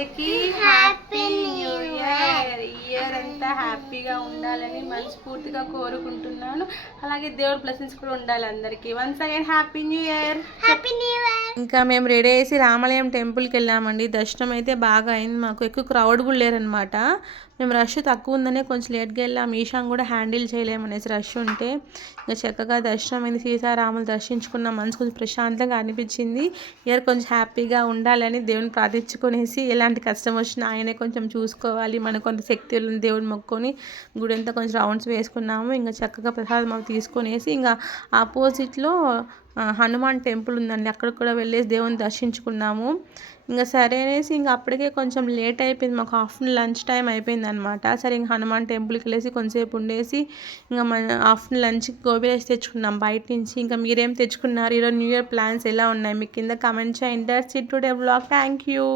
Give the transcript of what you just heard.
అందరికీ happy new year. Year అంతా హ్యాపీగా ఉండాలని మనస్ఫూర్తిగా కోరుకుంటున్నాను. అలాగే దేవుడి బ్లెస్సింగ్స్ కూడా ఉండాలి అందరికీ. Once again happy new year. ఇంకా మేము రెడీ చేసి రామాలయం టెంపుల్కి వెళ్ళామండి. దర్శనం అయితే బాగా అయింది. మాకు ఎక్కువ క్రౌడ్ కూడా లేరనమాట. మేము రష్ తక్కువ ఉందనే కొంచెం లేట్గా వెళ్ళాము. ఈశాన్ కూడా హ్యాండిల్ చేయలేమనేసి రష్ ఉంటే. ఇంకా చక్కగా దర్శనం అయింది. సీతారాములు దర్శించుకున్న మనసు కొంచెం ప్రశాంతంగా అనిపించింది. ఇయర్ కొంచెం హ్యాపీగా ఉండాలని దేవుని ప్రార్థించుకునేసి ఎలాంటి కష్టం వచ్చినా ఆయనే కొంచెం చూసుకోవాలి, మనకు కొంత శక్తి ఉన్న దేవుని మొక్కుకొని గుడి అంతా కొంచెం రౌండ్స్ వేసుకున్నాము. ఇంకా చక్కగా ప్రసాదం అవి తీసుకునేసి ఇంకా ఆపోజిట్లో హనుమాన్ టెంపుల్ ఉందండి, అక్కడికి కూడా వెళ్ళేసి దేవుని దర్శించుకున్నాము. ఇంకా సరే అనేసి ఇంకా అప్పటికే కొంచెం లేట్ అయిపోయింది, మాకు ఆఫ్టర్నూన్ లంచ్ టైం అయిపోయింది అనమాట. సరే ఇంకా హనుమాన్ టెంపుల్కి వెళ్ళేసి కొంతసేపు ఉండేసి ఇంకా మన ఆఫ్టర్నూన్ లంచ్కి గోబీ రైస్ తెచ్చుకున్నాం బయట నుంచి. ఇంకా మీరేం తెచ్చుకున్నారు? ఈరోజు న్యూ ఇయర్ ప్లాన్స్ ఎలా ఉన్నాయి? మీకు కింద కమెంట్ చేయండి. That's it today vlog. Thank you.